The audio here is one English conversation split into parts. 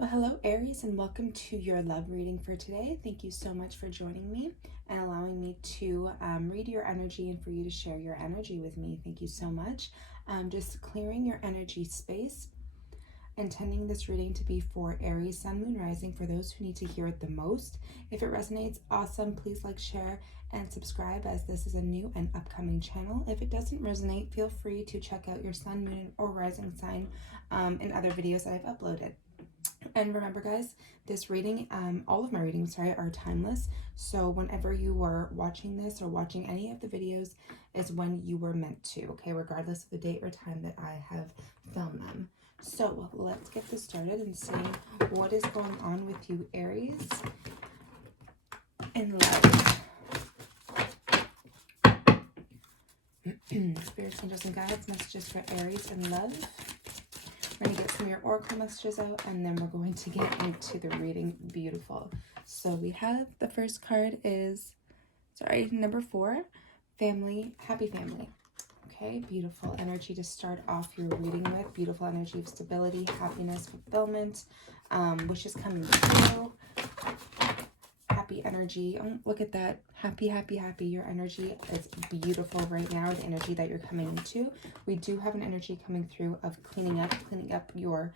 Well, hello Aries, and welcome to your love reading for today. Thank you so much for joining me and allowing me to read your energy and for you to share your energy with me. Thank you so much. Just clearing your energy space, intending this reading to be for Aries, Sun, Moon, Rising, for those who need to hear it the most. If it resonates, awesome. Please like, share, and subscribe, as this is a new and upcoming channel. If it doesn't resonate, feel free to check out your Sun, Moon, or Rising sign in other videos that I've uploaded. And remember, guys, this reading, all of my readings, are timeless. So whenever you are watching this or watching any of the videos is when you were meant to, okay? Regardless of the date or time that I have filmed them. So let's get this started and see what is going on with you, Aries, in love. Spirits, angels, and guides, messages for Aries in love. We're going to get some of your oracle messages out, and then we're going to get into the reading. Beautiful. So we have the first card is, number 4, family, happy family. Okay, beautiful energy to start off your reading with. Beautiful energy of stability, happiness, fulfillment, wishes coming true. Happy energy. Oh, look at that. Happy, happy, happy. Your energy is beautiful right now, the energy that you're coming into. We do have an energy coming through of cleaning up your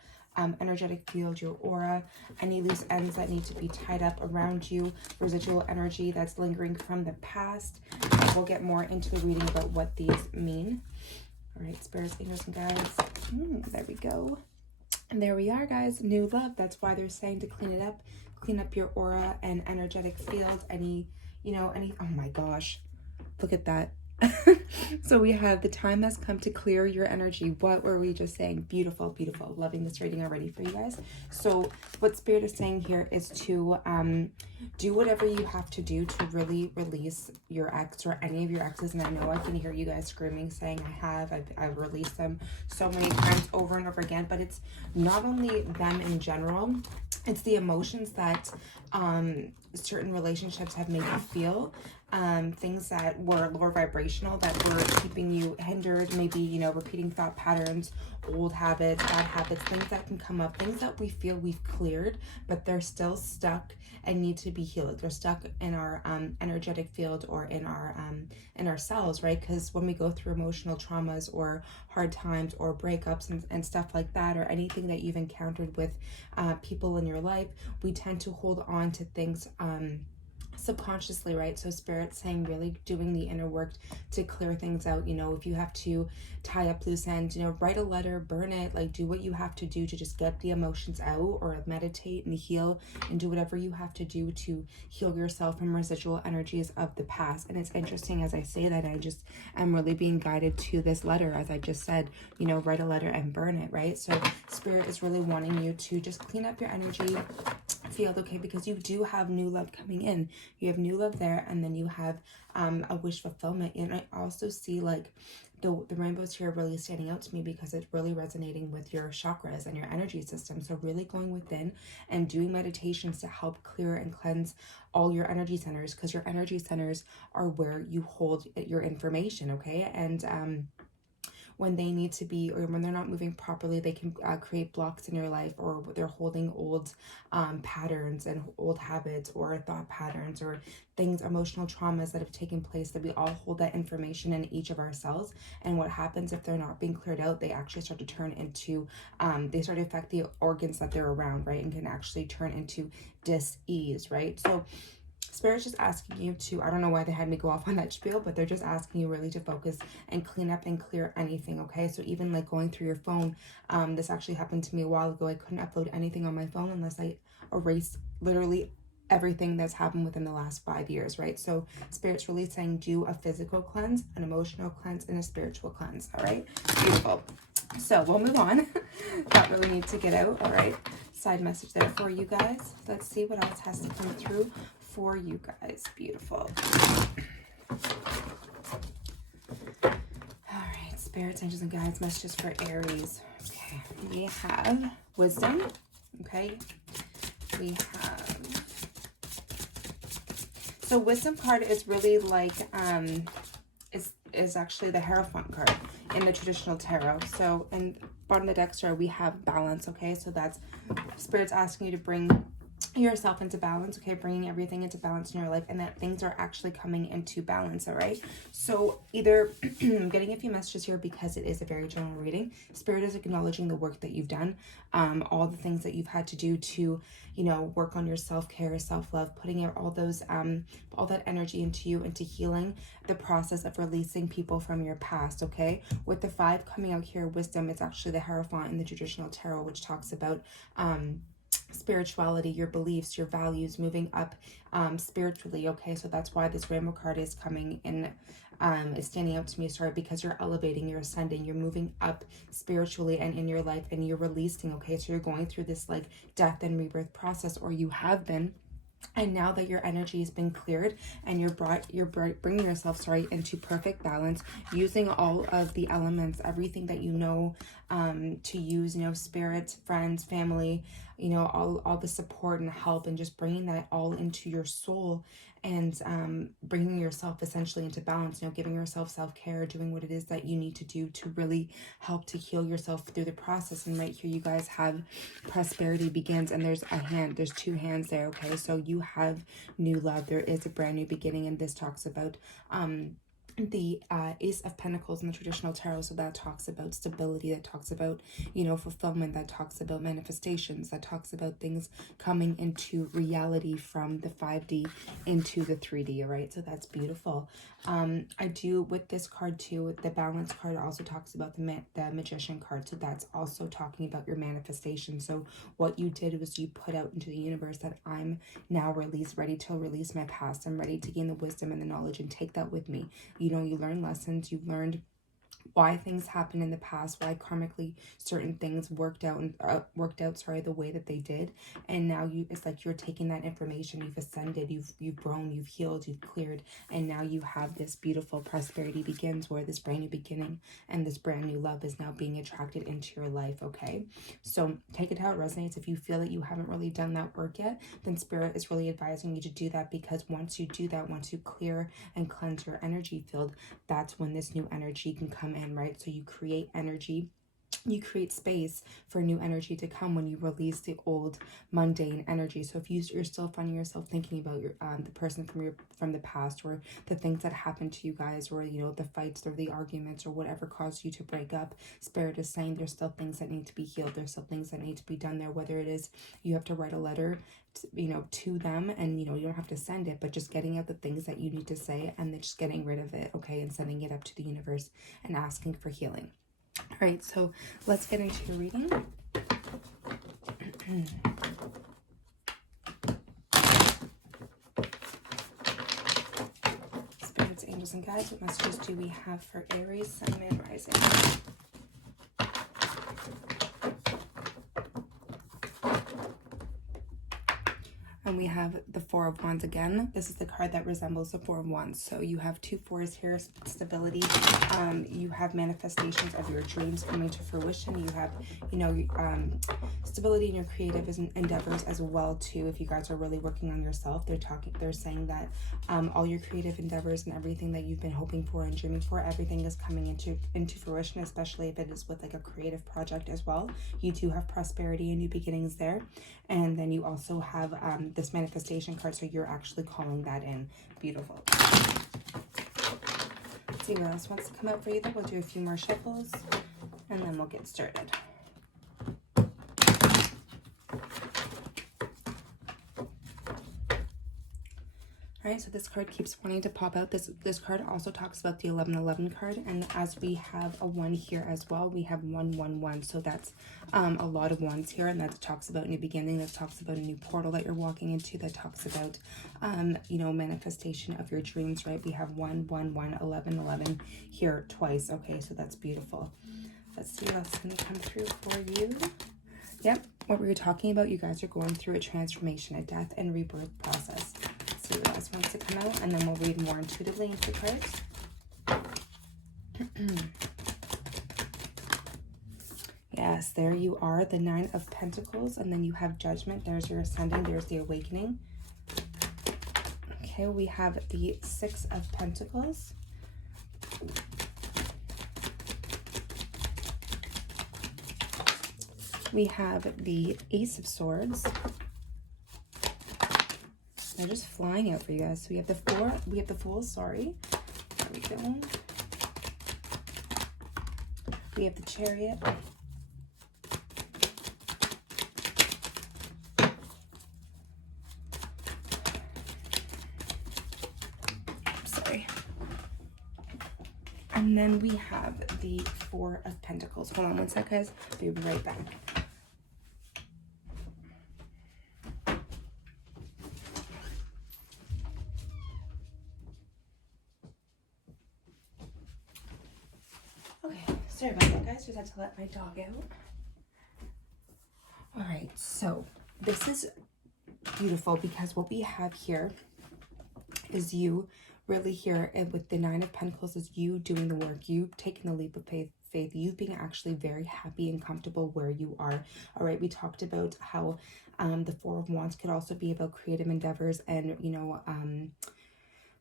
energetic field, your aura, any loose ends that need to be tied up around you, residual energy that's lingering from the past. And we'll get more into the reading about what these mean. All right, spirits, angels, and guides. There we go. And there we are, guys. New love. That's why they're saying to clean it up. Clean up your aura and energetic field. Any, oh my gosh. Look at that. So we have the time has come to clear your energy. What were we just saying? Beautiful, beautiful. Loving this reading already for you guys. So what Spirit is saying here is to do whatever you have to do to really release your ex or any of your exes. And I know I can hear you guys screaming, saying I've released them so many times over and over again. But it's not only them in general. It's the emotions that certain relationships have made you feel. Things that were lower vibrational, that were keeping you hindered, maybe, repeating thought patterns, old habits, bad habits, things that can come up, things that we feel we've cleared, but they're still stuck and need to be healed. They're stuck in our energetic field or in our cells, right? Because when we go through emotional traumas or hard times or breakups and stuff like that, or anything that you've encountered with people in your life, we tend to hold on to things subconsciously, right? So Spirit's saying really doing the inner work to clear things out. If you have to tie up loose ends, write a letter, burn it, like do what you have to do to just get the emotions out, or meditate and heal and do whatever you have to do to heal yourself from residual energies of the past. And it's interesting as I say that, I just am really being guided to this letter, as I just said, write a letter and burn it, right? So Spirit is really wanting you to just clean up your energy field, okay? Because you do have new love coming in. You have new love there, and then you have a wish fulfillment. And I also see like the rainbows here really standing out to me because it's really resonating with your chakras and your energy system. So really going within and doing meditations to help clear and cleanse all your energy centers, because your energy centers are where you hold your information, okay? And when they need to be, or when they're not moving properly, they can create blocks in your life, or they're holding old patterns and old habits or thought patterns or things, emotional traumas that have taken place, that we all hold that information in each of our cells. And what happens if they're not being cleared out, they actually start to turn into, they start to affect the organs that they're around, right? And can actually turn into dis-ease, right? So Spirit's just asking you to, I don't know why they had me go off on that spiel, but they're just asking you really to focus and clean up and clear anything, okay? So even like going through your phone, this actually happened to me a while ago. I couldn't upload anything on my phone unless I erased literally everything that's happened within the last 5 years, right? So Spirit's really saying do a physical cleanse, an emotional cleanse, and a spiritual cleanse, all right? Beautiful. So we'll move on. That really needs to get out, all right? Side message there for you guys. Let's see what else has to come through for you guys. Beautiful. All right, spirits, angels, and guides, messages for Aries. Okay, we have wisdom. Okay, we have, so wisdom card is really like is actually the Hierophant card in the traditional tarot. So, and bottom of the deck, sorry, we have balance, okay? So that's Spirit's asking you to bring yourself into balance, okay? Bringing everything into balance in your life, and that things are actually coming into balance, all right? So either I'm getting a few messages here because it is a very general reading. Spirit is acknowledging the work that you've done, all the things that you've had to do to, you know, work on your self-care, self-love, putting all those all that energy into you, into healing, the process of releasing people from your past, okay? With the 5 coming out here, wisdom, it's actually the Hierophant in the traditional tarot, which talks about spirituality, your beliefs, your values, moving up spiritually, okay? So that's why this rainbow card is coming in, is standing out to me, sorry, because you're elevating, you're ascending, you're moving up spiritually and in your life, and you're releasing, okay? So you're going through this like death and rebirth process, or you have been. And now that your energy has been cleared and you're bringing yourself, sorry, into perfect balance, using all of the elements, everything that you know to use, you know, spirit, friends, family, you know, all the support and help, and just bringing that all into your soul, and bringing yourself essentially into balance, you know, giving yourself self-care, doing what it is that you need to do to really help to heal yourself through the process. And right here you guys have prosperity begins, and there's a hand, there's 2 hands there, okay? So you have new love, there is a brand new beginning, and this talks about the Ace of Pentacles in the traditional tarot. So that talks about stability, that talks about, you know, fulfillment, that talks about manifestations, that talks about things coming into reality from the 5D into the 3D, all right? So that's beautiful. I do with this card too, the balance card also talks about the Magician card. So that's also talking about your manifestation. So what you did was you put out into the universe that I'm now ready to release my past. I'm ready to gain the wisdom and the knowledge and take that with me. You know, you learn lessons, you've learned why things happened in the past, why karmically certain things worked out the way that they did, and now it's like you're taking that information, you've ascended, you've grown, you've healed, you've cleared, and now you have this beautiful prosperity begins, where this brand new beginning and this brand new love is now being attracted into your life, okay? So take it how it resonates. If you feel that you haven't really done that work yet, then Spirit is really advising you to do that, because once you do that, once you clear and cleanse your energy field, that's when this new energy can come in, right? So you create energy, you create space for new energy to come when you release the old mundane energy. So if you're still finding yourself thinking about your the person from the past, or the things that happened to you guys, or, you know, the fights or the arguments or whatever caused you to break up, Spirit is saying there's still things that need to be healed, there's still things that need to be done there, whether it is you have to write a letter to them, and, you know, you don't have to send it, but just getting out the things that you need to say, and then just getting rid of it, okay, and sending it up to the universe and asking for healing. All right, so let's get into your reading. Spirits, angels, and guides, what messages do we have for Aries, Sun, Moon, Rising? And we have the Four of Wands again. This is the card that resembles the Four of Wands. So you have 2 fours here, stability. You have manifestations of your dreams coming to fruition. You have, you know, stability in your creative endeavors as well too. If you guys are really working on yourself, they're saying that all your creative endeavors and everything that you've been hoping for and dreaming for, everything is coming into fruition, especially if it is with like a creative project as well. You do have prosperity and new beginnings there. And then you also have this manifestation card, so you're actually calling that in. Beautiful. Let's see what else wants to come out for you. Then we'll do a few more shuffles, and then we'll get started. All right, so this card keeps wanting to pop out. This card also talks about the 1111 card, and as we have a 1 here as well, we have 111. So that's a lot of ones here, and that talks about new beginning. That talks about a new portal that you're walking into. That talks about you know, manifestation of your dreams, right? We have 111, 11 here twice. Okay, so that's beautiful. Let's see what else is going to come through for you. Yep, what we were talking about, you guys are going through a transformation, a death and rebirth process. Let's see what else wants to come out, and then we'll read more intuitively into the cards. Yes, there you are, the 9 of Pentacles, and then you have Judgment. There's your ascending, there's the awakening. Okay, we have the 6 of Pentacles. We have the Ace of Swords. They're just flying out for you guys. So we have the Fool, sorry. There we go. We have the Chariot. Sorry. And then we have the Four of Pentacles. Hold on one sec, guys. I'll be right back. Okay, sorry about that, guys. Just had to let my dog out. All right, so this is beautiful because what we have here is you really here, and with the Nine of Pentacles is you doing the work, you taking the leap of faith, you being actually very happy and comfortable where you are. All right, we talked about how the Four of Wands could also be about creative endeavors and, you know,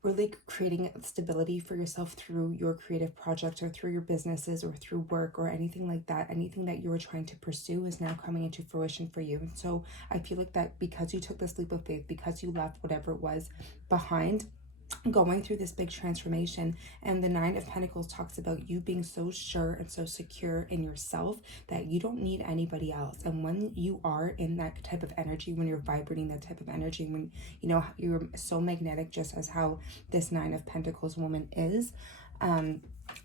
really creating stability for yourself through your creative projects or through your businesses or through work or anything like that. Anything that you were trying to pursue is now coming into fruition for you. And so I feel like that because you took this leap of faith, because you left whatever it was behind, going through this big transformation, and the Nine of Pentacles talks about you being so sure and so secure in yourself that you don't need anybody else. And when you are in that type of energy, when you're vibrating that type of energy, when you know you're so magnetic, just as how this Nine of Pentacles woman is,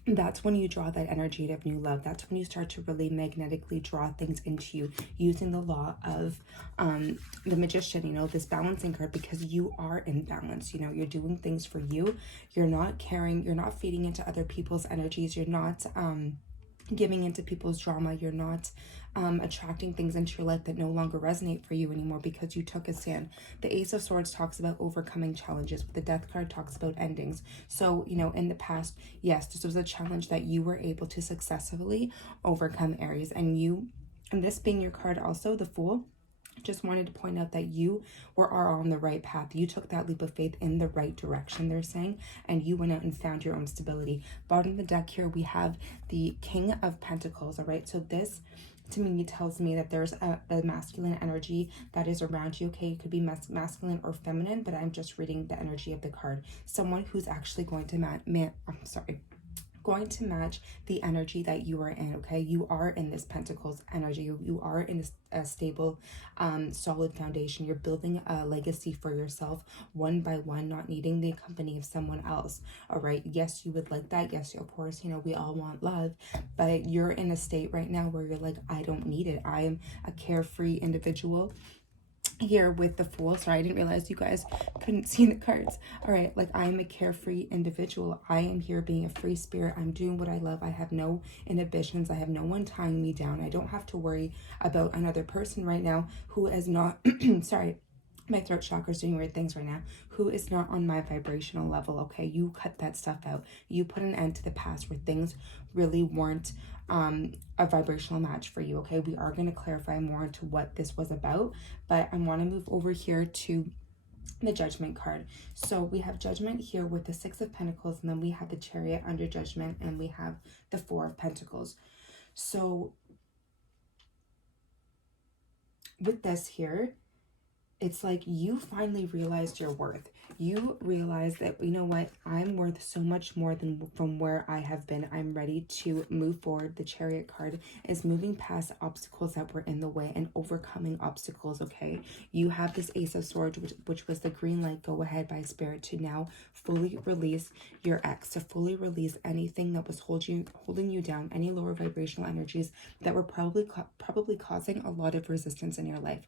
that's when you draw that energy of new love. That's when you start to really magnetically draw things into you, using the law of the Magician, you know, this balancing card, because you are in balance. You know, you're doing things for you. You're not caring, you're not feeding into other people's energies. You're not giving into people's drama. You're not attracting things into your life that no longer resonate for you anymore because you took a stand. The Ace of Swords talks about overcoming challenges. The Death card talks about endings. So, you know, in the past, yes, this was a challenge that you were able to successfully overcome, Aries. And this being your card also, the Fool, just wanted to point out that you are on the right path. You took that leap of faith in the right direction, they're saying, and you went out and found your own stability. Bottom of the deck here, we have the King of Pentacles, all right? So this, to me, tells me that there's a masculine energy that is around you, okay? It could be masculine or feminine, but I'm just reading the energy of the card. Someone who's actually going to going to match the energy that you are in, okay? You are in this Pentacles energy. You are in a stable, solid foundation. You're building a legacy for yourself one by one, not needing the company of someone else, all right? Yes, you would like that. Yes, of course, you know, we all want love, but you're in a state right now where you're like, I don't need it. I am a carefree individual. Here with the Fool, sorry, I didn't realize you guys couldn't see the cards. All right, like, I'm a carefree individual. I am here being a free spirit. I'm doing what I love. I have no inhibitions. I have no one tying me down. I don't have to worry about another person right now who is not sorry, my throat chakra is doing weird things right now, who is not on my vibrational level, okay? You cut that stuff out. You put an end to the past where things really weren't a vibrational match for you, okay? We are going to clarify more into what this was about, but I want to move over here to the Judgment card. So we have Judgment here with the Six of Pentacles, and then we have the Chariot under Judgment, and we have the Four of Pentacles. So with this here, it's like you finally realized your worth. You realize that, you know what, I'm worth so much more than from where I have been. I'm ready to move forward. The Chariot card is moving past obstacles that were in the way and overcoming obstacles, okay? You have this Ace of Swords, which was the green light, go ahead by Spirit, to now fully release your ex, to fully release anything that was holding you down, any lower vibrational energies that were probably causing a lot of resistance in your life.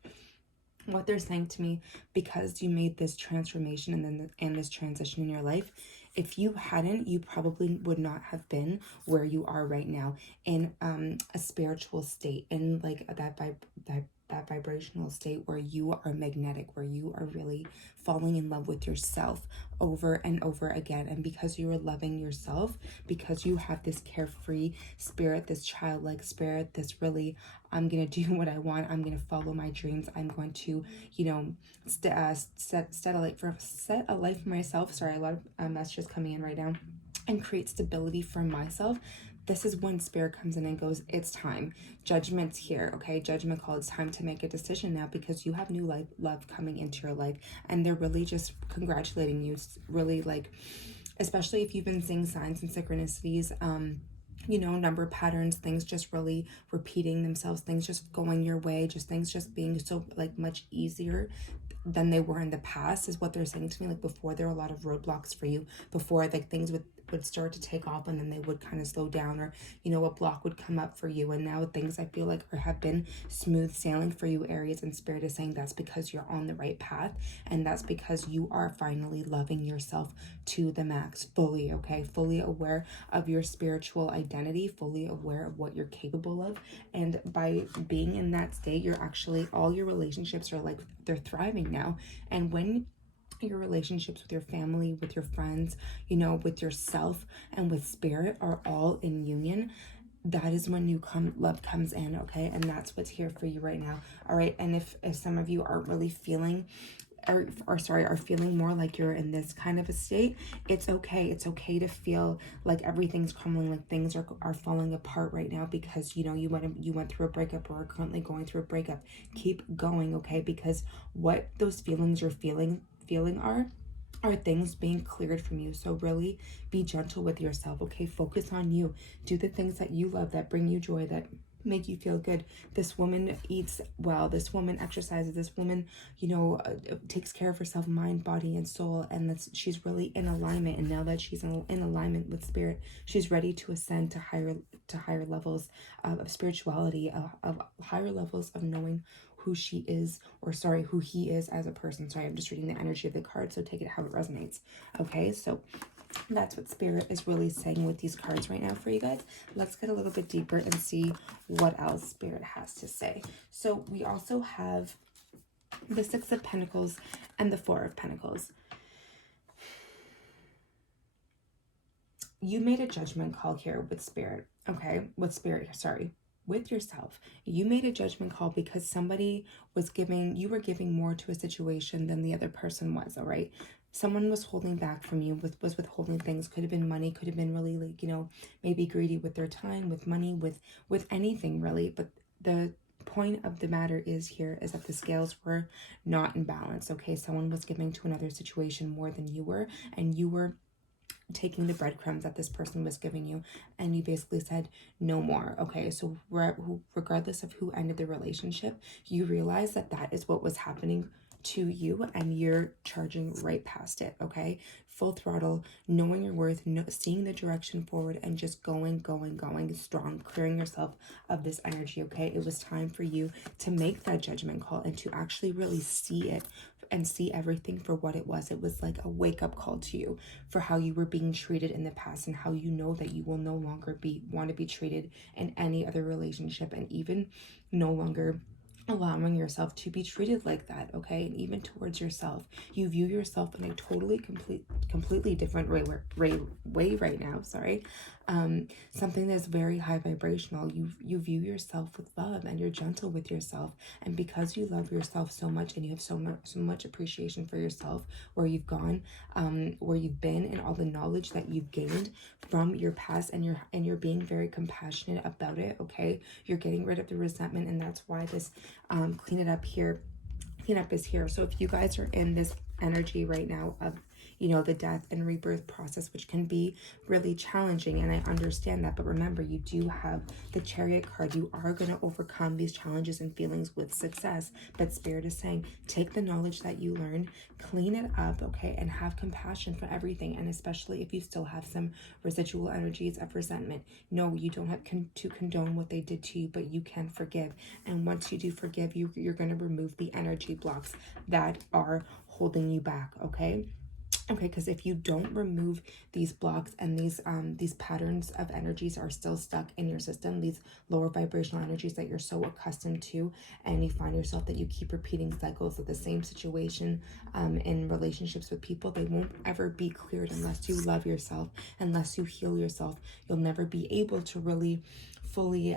What they're saying to me, because you made this transformation and this transition in your life, if you hadn't, you probably would not have been where you are right now, in a spiritual state, in like that vibrational state where you are magnetic, where you are really falling in love with yourself over and over again. And because you are loving yourself, because you have this carefree spirit, this childlike spirit, this really, I'm gonna do what I want, I'm gonna follow my dreams, I'm going to, you know, set a life for myself. Sorry, a lot of messages coming in right now. And create stability for myself. this is when Spirit comes in and goes, it's time. Judgment's here, okay? Judgment call. It's time to make a decision now, because you have new love coming into your life, and they're really just congratulating you. Really, like, especially if you've been seeing signs and synchronicities, you know, number patterns, things just really repeating themselves, things just going your way, just things just being so like much easier than they were in the past, is what they're saying to me. Like, before, there were a lot of roadblocks for you. Before, like, things would start to take off, and then they would kind of slow down, or, you know, a block would come up for you. And now things, I feel like, have been smooth sailing for you, Aries. And Spirit is saying that's because you're on the right path, and that's because you are finally loving yourself to the max, fully, okay? Fully aware of your spiritual identity, fully aware of what you're capable of. And by being in that state, you're actually, all your relationships are like, they're thriving now. And when your relationships with your family, with your friends, you know, with yourself and with Spirit are all in union, that is when love comes in, okay? And that's what's here for you right now. All right. And if some of you aren't really feeling, are feeling more like you're in this kind of a state, it's okay. It's okay to feel like everything's crumbling, like things are falling apart right now, because, you know, you went through a breakup, or are currently going through a breakup. Keep going, okay? Because what those feelings you're feeling are things being cleared from you. So really be gentle with yourself, okay? Focus on you. Do the things that you love, that bring you joy, that make you feel good. This woman eats well. This woman exercises. This woman, you know, takes care of herself, mind, body, and soul. And she's really in alignment. And now that she's in alignment with Spirit, she's ready to ascend to higher levels of spirituality, of higher levels of knowing who she is, or sorry, who he is as a person. Sorry, I'm just reading the energy of the card, so take it how it resonates. Okay, so that's what Spirit is really saying with these cards right now for you guys. Let's get a little bit deeper and see what else Spirit has to say. So we also have the Six of Pentacles and the Four of Pentacles. You made a judgment call here with Spirit, okay? With yourself. You made a judgment call because somebody you were giving more to a situation than the other person was, all right? Someone was holding back from you, was withholding things. Could have been money, could have been really, like, you know, maybe greedy with their time, with money, with anything really. But the point of the matter is that the scales were not in balance, okay? Someone was giving to another situation more than you were, and you were taking the breadcrumbs that this person was giving you, and you basically said no more, okay? So regardless of who ended the relationship, you realize that is what was happening to you, and you're charging right past it, okay? Full throttle, knowing your worth, seeing the direction forward, and just going strong, clearing yourself of this energy, okay? It was time for you to make that judgment call and to actually really see it and see everything for what it was. It was like a wake-up call to you for how you were being treated in the past, and how you know that you will no longer want to be treated in any other relationship, and even no longer allowing yourself to be treated like that, okay? And even towards yourself, you view yourself in a completely different way right now, sorry. Something that's very high vibrational. You view yourself with love, and you're gentle with yourself, and because you love yourself so much, and you have so much appreciation for yourself, where you've gone, where you've been, and all the knowledge that you've gained from your past, and you're being very compassionate about it, okay? You're getting rid of the resentment, and that's why this cleanup is here. So if you guys are in this energy right now of, you know, the death and rebirth process, which can be really challenging, and I understand that, but remember, you do have the Chariot card. You are going to overcome these challenges and feelings with success. But Spirit is saying, take the knowledge that you learned, clean it up, okay, and have compassion for everything. And especially if you still have some residual energies of resentment, no, you don't have to condone what they did to you, but you can forgive. And once you do forgive, you're going to remove the energy blocks that are holding you back, okay? Okay, because if you don't remove these blocks, and these patterns of energies are still stuck in your system, these lower vibrational energies that you're so accustomed to, and you find yourself that you keep repeating cycles of the same situation in relationships with people, they won't ever be cleared unless you love yourself, unless you heal yourself. You'll never be able to really fully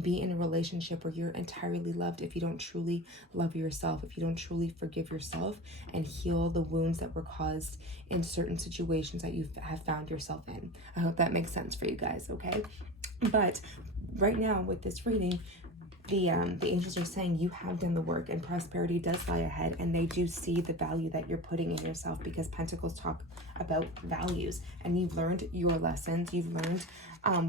be in a relationship where you're entirely loved if you don't truly love yourself, if you don't truly forgive yourself and heal the wounds that were caused in certain situations that you have found yourself in. I hope that makes sense for you guys, okay? But right now with this reading, the angels are saying you have done the work and prosperity does lie ahead, and they do see the value that you're putting in yourself, because Pentacles talk about values, and you've learned your lessons. You've learned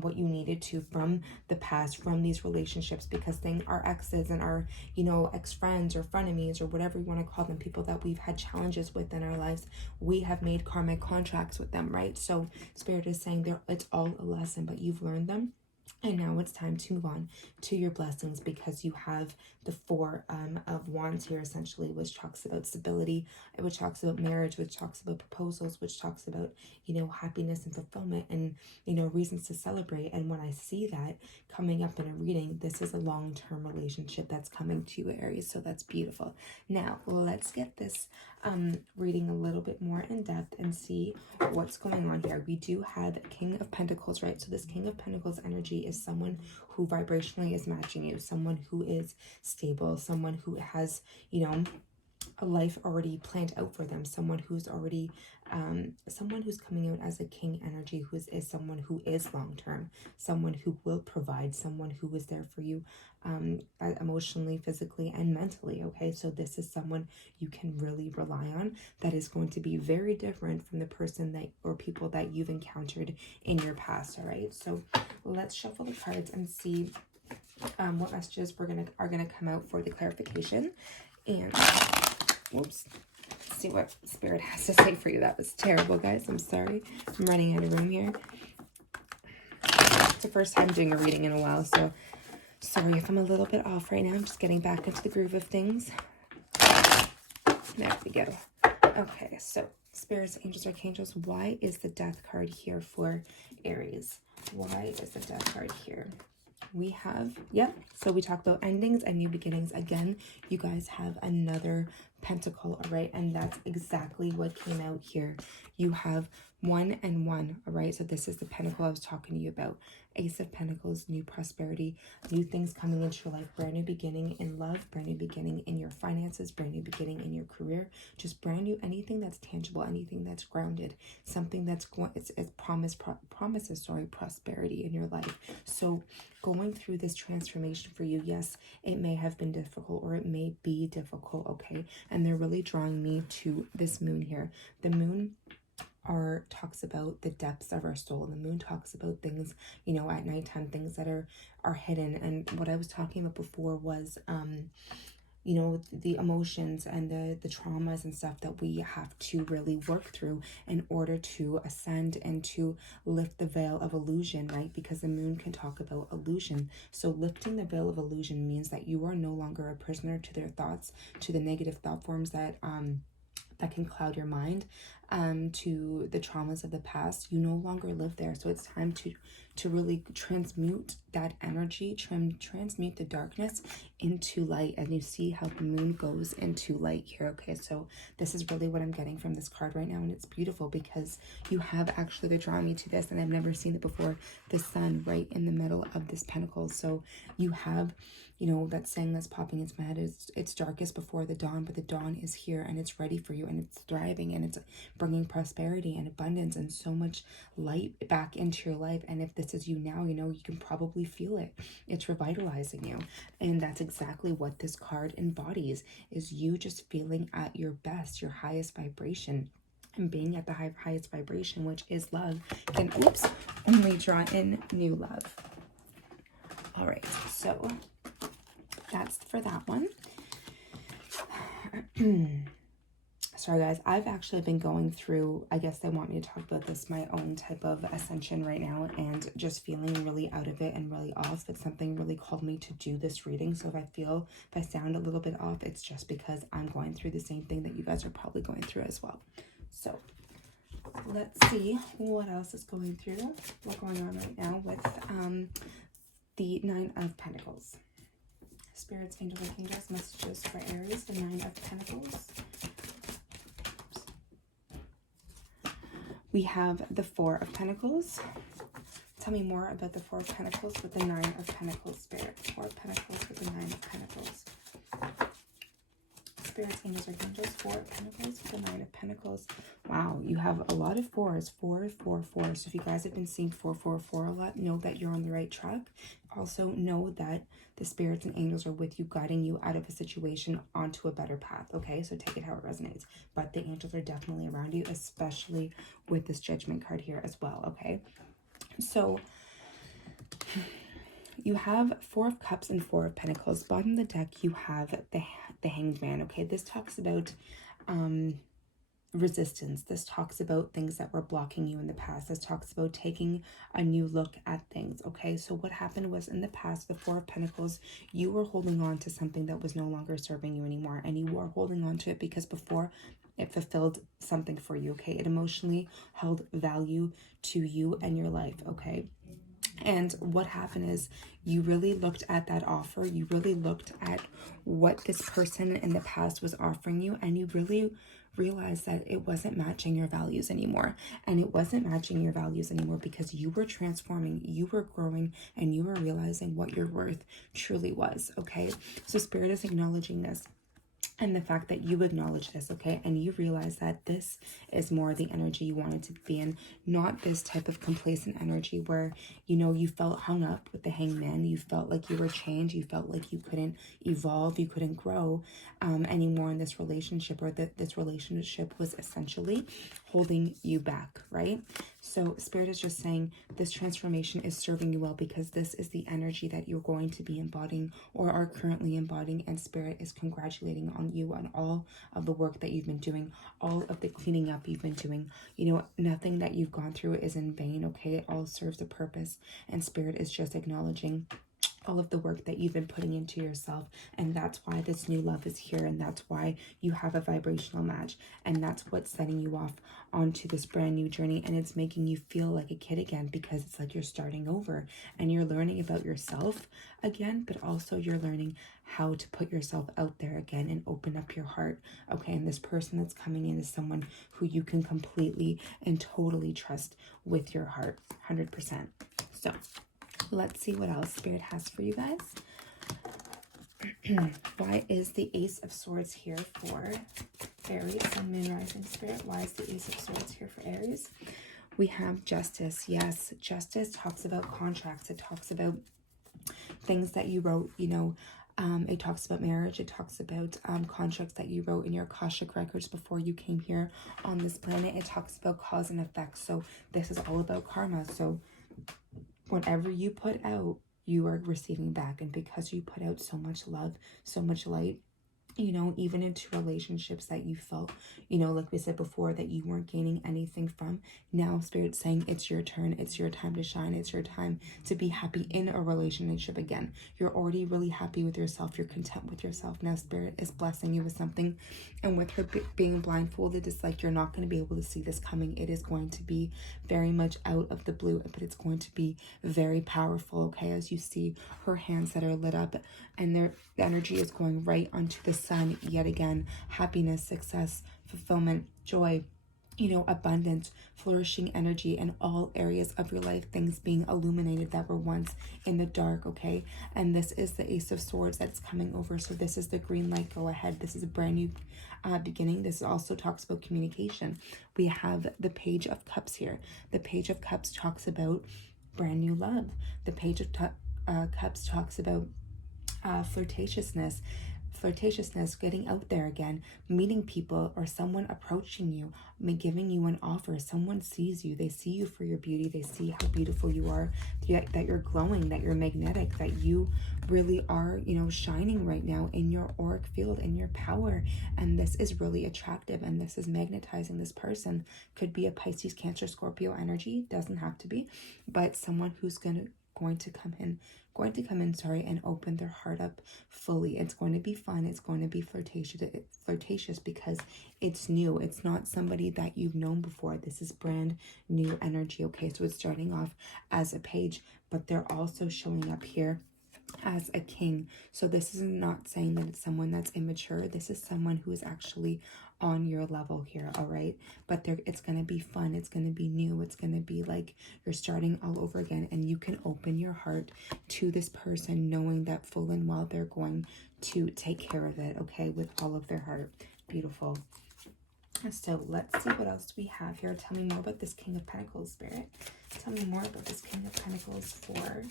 what you needed to from the past, from these relationships, because our exes and our, you know, ex-friends or frenemies or whatever you want to call them, people that we've had challenges with in our lives, we have made karmic contracts with them, right? So Spirit is saying it's all a lesson, but you've learned them. And now it's time to move on to your blessings, because you have the Four of Wands here, essentially, which talks about stability, which talks about marriage, which talks about proposals, which talks about, you know, happiness and fulfillment and, you know, reasons to celebrate. And when I see that coming up in a reading, this is a long-term relationship that's coming to you, Aries. So that's beautiful. Now, let's get this reading a little bit more in depth and see what's going on here. We do have King of Pentacles, right? So this King of Pentacles energy is someone who vibrationally is matching you, someone who is stable, someone who has, you know, a life already planned out for them, someone who's already someone who's coming out as a king energy, who is someone who is long-term, someone who will provide, someone who is there for you emotionally, physically, and mentally. Okay, so this is someone you can really rely on, that is going to be very different from the person that or people that you've encountered in your past. All right, so let's shuffle the cards and see what messages are gonna come out for the clarification. And whoops, see what Spirit has to say for you. That was terrible, guys. I'm sorry. I'm running out of room here. It's the first time doing a reading in a while, so sorry if I'm a little bit off right now. I'm just getting back into the groove of things. There we go. Okay, so Spirits, Angels, Archangels, why is the Death card here for Aries? Why is the Death card here? We have, yep, so we talk about endings and new beginnings. Again, you guys have another pentacle, all right? And that's exactly what came out here. You have 1 and 1, all right? So this is the pentacle I was talking to you about. Ace of Pentacles, new prosperity, new things coming into your life, brand new beginning in love, brand new beginning in your finances, brand new beginning in your career, just brand new, anything that's tangible, anything that's grounded, something that's going, it's promises prosperity in your life. So going through this transformation for you, yes, it may have been difficult, or it may be difficult, okay? And they're really drawing me to this moon here. The moon talks about the depths of our soul. The moon talks about things, you know, at nighttime, things that are hidden. And what I was talking about before was you know, the emotions and the traumas and stuff that we have to really work through in order to ascend and to lift the veil of illusion, right? Because the moon can talk about illusion. So lifting the veil of illusion means that you are no longer a prisoner to their thoughts, to the negative thought forms that can cloud your mind, to the traumas of the past. You no longer live there. So it's time to really transmute that energy, transmute the darkness into light. And you see how the moon goes into light here. Okay, so this is really what I'm getting from this card right now, and it's beautiful because you have actually, they're drawing me to this, and I've never seen it before, the sun right in the middle of this pentacle. So you have, you know, that saying that's popping into my head is, it's darkest before the dawn, but the dawn is here and it's ready for you, and it's thriving, and it's bringing prosperity and abundance and so much light back into your life. And if this is you now, you know, you can probably feel it. It's revitalizing you. And that's exactly what this card embodies, is you just feeling at your best, your highest vibration. And being at the highest vibration, which is love, can, oops, only draw in new love. All right, so that's for that one. Sorry guys, I've actually been going through, I guess they want me to talk about this, my own type of ascension right now, and just feeling really out of it and really off. But something really called me to do this reading. So if I sound a little bit off, it's just because I'm going through the same thing that you guys are probably going through as well. So let's see what else is going through, what's going on right now with the 9 of Pentacles. Spirits, Angels, Archangels, messages for Aries, the 9 of Pentacles. We have the 4 of Pentacles, Tell me more about the Four of Pentacles with the Nine of Pentacles, Spirit. Four of Pentacles with the Nine of Pentacles. Spirits, angels, archangels. Four of Pentacles with the Nine of Pentacles. Wow, you have a lot of fours. 4, 4, 4. So if you guys have been seeing 4, 4, 4 a lot, know that you're on the right track. Also know that the spirits and angels are with you, guiding you out of a situation onto a better path. Okay, so take it how it resonates. But the angels are definitely around you, especially with this Judgment card here as well. Okay, so you have Four of Cups and Four of Pentacles. Bottom of the deck, you have the Hanged Man. Okay, this talks about resistance. This talks about things that were blocking you in the past. This talks about taking a new look at things. Okay, so what happened was in the past, the Four of Pentacles, you were holding on to something that was no longer serving you anymore, and you were holding on to it because before it fulfilled something for you. Okay, it emotionally held value to you and your life. Okay, and what happened is you really looked at that offer. You really looked at what this person in the past was offering you, and you really realized that it wasn't matching your values anymore. And it wasn't matching your values anymore because you were transforming, you were growing, and you were realizing what your worth truly was. Okay, so Spirit is acknowledging this. And the fact that you acknowledge this, okay, and you realize that this is more the energy you wanted to be in, not this type of complacent energy where, you know, you felt hung up with the Hangman, you felt like you were chained, you felt like you couldn't evolve, you couldn't grow anymore in this relationship, or that this relationship was essentially holding you back, right? So Spirit is just saying this transformation is serving you well because this is the energy that you're going to be embodying or are currently embodying, and Spirit is congratulating on you on all of the work that you've been doing, all of the cleaning up you've been doing. You know, nothing that you've gone through is in vain, okay? It all serves a purpose, and Spirit is just acknowledging all of the work that you've been putting into yourself, and that's why this new love is here, and that's why you have a vibrational match, and that's what's setting you off onto this brand new journey, and it's making you feel like a kid again because it's like you're starting over and you're learning about yourself again, but also you're learning how to put yourself out there again and open up your heart. Okay, and this person that's coming in is someone who you can completely and totally trust with your heart, 100%. So let's see what else Spirit has for you guys. Why is the Ace of Swords here for Aries, Sun, Moon, Rising, Spirit? Why is the Ace of Swords here for Aries? We have Justice. Yes, Justice talks about contracts. It talks about things that you wrote, you know. It talks about marriage. It talks about contracts that you wrote in your Akashic records before you came here on this planet. It talks about cause and effect. So this is all about karma. So whatever you put out, you are receiving back. And because you put out so much love, so much light, you know, even into relationships that you felt, you know, like we said before, that you weren't gaining anything from, now Spirit's saying it's your turn, it's your time to shine, it's your time to be happy in a relationship again. You're already really happy with yourself, you're content with yourself. Now Spirit is blessing you with something, and with her being blindfolded, it's like you're not going to be able to see this coming. It is going to be very much out of the blue, but it's going to be very powerful, okay, as you see her hands that are lit up, and their energy is going right onto the sun yet again. Happiness, success, fulfillment, joy, you know, abundance, flourishing energy in all areas of your life, things being illuminated that were once in the dark, okay? And this is the Ace of Swords that's coming over. So this is the green light, go ahead. This is a brand new beginning. This also talks about communication. We have the Page of Cups here. The Page of Cups talks about brand new love. The Page of Cups talks about flirtatiousness, getting out there again, meeting people, or someone approaching you, giving you an offer. Someone sees you, they see you for your beauty, they see how beautiful you are, that you're glowing, that you're magnetic, that you really are, you know, shining right now in your auric field, in your power. And this is really attractive, and this is magnetizing this person. Could be a Pisces, Cancer, Scorpio energy, doesn't have to be, but someone who's going to come in, and open their heart up fully. It's going to be fun. It's going to be flirtatious because it's new. It's not somebody that you've known before. This is brand new energy, okay? So it's starting off as a page, but they're also showing up here as a king. So this is not saying that it's someone that's immature. This is someone who is actually on your level here, all right? But it's going to be fun. It's going to be new. It's going to be like you're starting all over again, and you can open your heart to this person knowing that full and well they're going to take care of it, okay, with all of their heart. Beautiful. So let's see what else we have here. Tell me more about this King of Pentacles, Spirit. Tell me more about this King of Pentacles for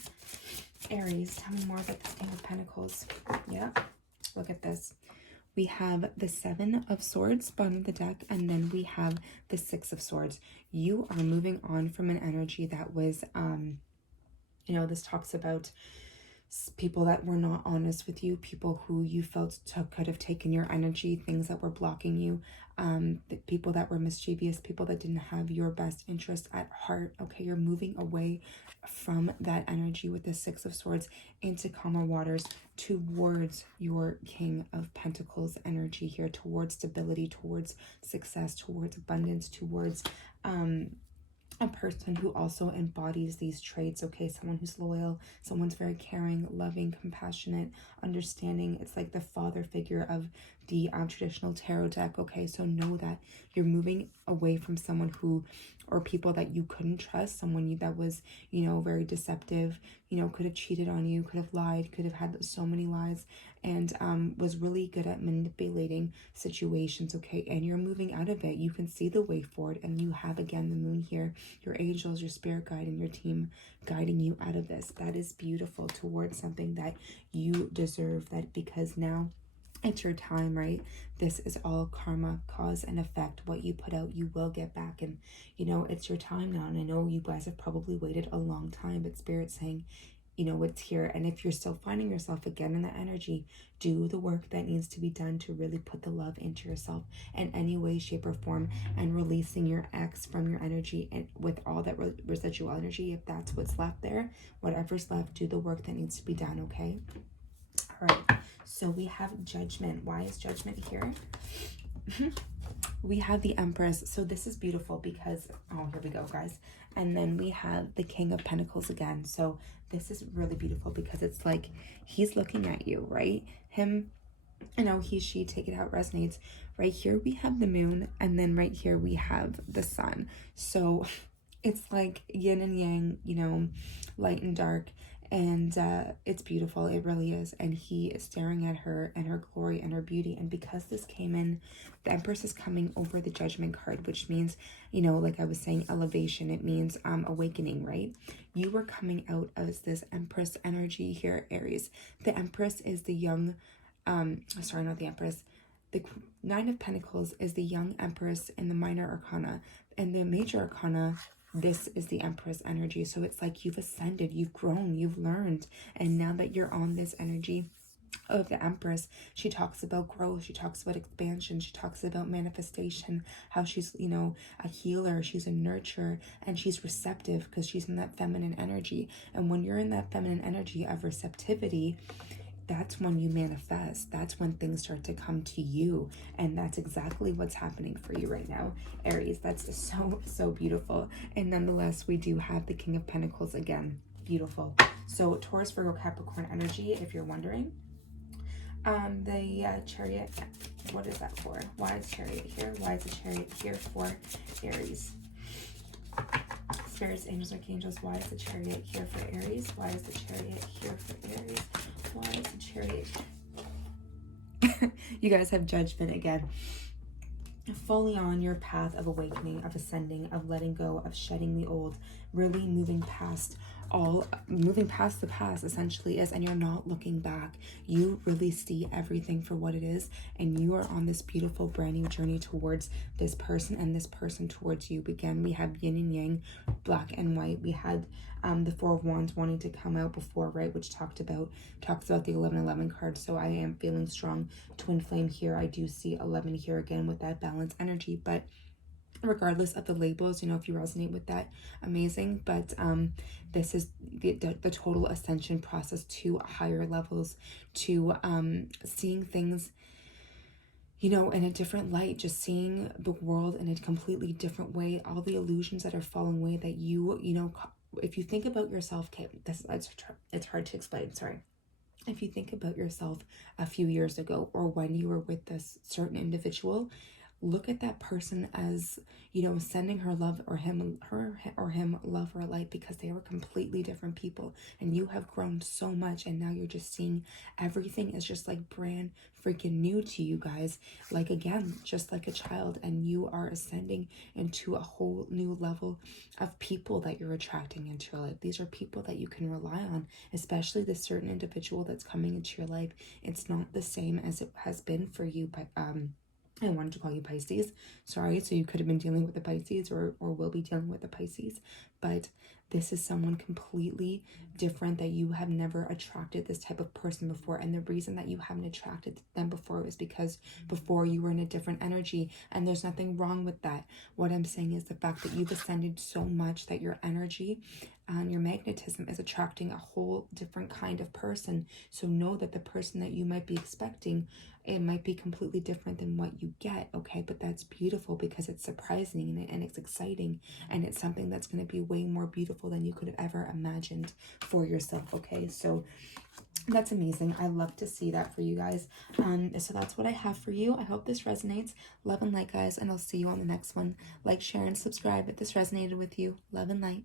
Aries. Tell me more about this King of Pentacles. Yeah, look at this. We have the Seven of Swords, bottom of the deck, and then we have the Six of Swords. You are moving on from an energy that was, you know, this talks about people that were not honest with you, people who you felt could have taken your energy, things that were blocking you, people that were mischievous, people that didn't have your best interest at heart. Okay, you're moving away from that energy with the Six of Swords into calmer waters towards your King of Pentacles energy here, towards stability, towards success, towards abundance, towards a person who also embodies these traits, okay? Someone who's loyal, someone's very caring, loving, compassionate, understanding. It's like the father figure of the traditional tarot deck, okay? So know that you're moving away from someone who, or people that you couldn't trust, someone that was, you know, very deceptive, you know, could have cheated on you, could have lied, could have had so many lies, and was really good at manipulating situations, okay? And you're moving out of it. You can see the way forward, and you have, again, the moon here, your angels, your spirit guide, and your team guiding you out of this. That is beautiful, towards something that you deserve, that because now it's your time, right? This is all karma, cause and effect. What you put out, you will get back. And, you know, it's your time now. And I know you guys have probably waited a long time, but Spirit's saying, you know, it's here. And if you're still finding yourself again in that energy, do the work that needs to be done to really put the love into yourself in any way, shape, or form, and releasing your ex from your energy, and with all that residual energy, if that's what's left there, whatever's left, do the work that needs to be done, okay? All right, so we have Judgment. Why is Judgment here? We have the Empress. So this is beautiful because, oh, here we go, guys. And then we have the King of Pentacles again. So this is really beautiful because it's like he's looking at you, right? Him, you know, he, she, take it how it resonates. Right here we have the moon, and then right here we have the sun. So it's like yin and yang, you know, light and dark. And it's beautiful. It really is. And he is staring at her and her glory and her beauty. And because this came in, the Empress is coming over the Judgment card, which means, you know, like I was saying, elevation. It means awakening, right? You were coming out as this Empress energy here, Aries. The Empress is the young, sorry, not the Empress. The Nine of Pentacles is the young Empress in the minor arcana. And the major arcana, this is the Empress energy. So it's like you've ascended, you've grown, you've learned. And now that you're on this energy of the Empress, she talks about growth, she talks about expansion, she talks about manifestation, how she's, you know, a healer, she's a nurturer, and she's receptive because she's in that feminine energy. And when you're in that feminine energy of receptivity, that's when you manifest. That's when things start to come to you. And that's exactly what's happening for you right now, Aries. That's so beautiful. And nonetheless, we do have the King of Pentacles again. Beautiful. So Taurus, Virgo, Capricorn energy, if you're wondering. The Chariot, what is that for? Why is Chariot here? Why is the Chariot here for Aries? Spirits, angels, archangels, why is the Chariot here for Aries? Why is the Chariot here for Aries? Why is the Chariot? You guys have Judgment again. Fully on your path of awakening, of ascending, of letting go, of shedding the old, really moving past the past essentially is, and you're not looking back. You really see everything for what it is, and you are on this beautiful brand new journey towards this person and this person towards you. Again, we have yin and yang, black and white. We had the Four of Wands wanting to come out before, right, which talks about the 1111 card. So I am feeling strong twin flame here. I do see 11 here again with that balance energy, but regardless of the labels, you know, if you resonate with that, amazing. But this is the total ascension process to higher levels, to seeing things, you know, in a different light, just seeing the world in a completely different way, all the illusions that are falling away that you know, if you think about yourself, okay, it's hard to explain, sorry. if you think about yourself a few years ago or when you were with this certain individual, look at that person as, you know, sending her love or him love or light, because they were completely different people, and you have grown so much, and now you're just seeing everything is just like brand freaking new to you guys, like again, just like a child, and you are ascending into a whole new level of people that you're attracting into your life. These are people that you can rely on, especially this certain individual that's coming into your life. It's not the same as it has been for you, but I wanted to call you Pisces. Sorry, so you could have been dealing with the Pisces or will be dealing with the Pisces. But this is someone completely different that you have never attracted this type of person before. And the reason that you haven't attracted them before is because before you were in a different energy. And there's nothing wrong with that. What I'm saying is the fact that you've ascended so much that your energy and your magnetism is attracting a whole different kind of person. So know that the person that you might be expecting, it might be completely different than what you get, okay? But that's beautiful because it's surprising and it's exciting, and it's something that's going to be way more beautiful than you could have ever imagined for yourself, okay? So that's amazing. I love to see that for you guys. So that's what I have for you. I hope this resonates. Love and light, guys, and I'll see you on the next one. Like, share, and subscribe if this resonated with you. Love and light.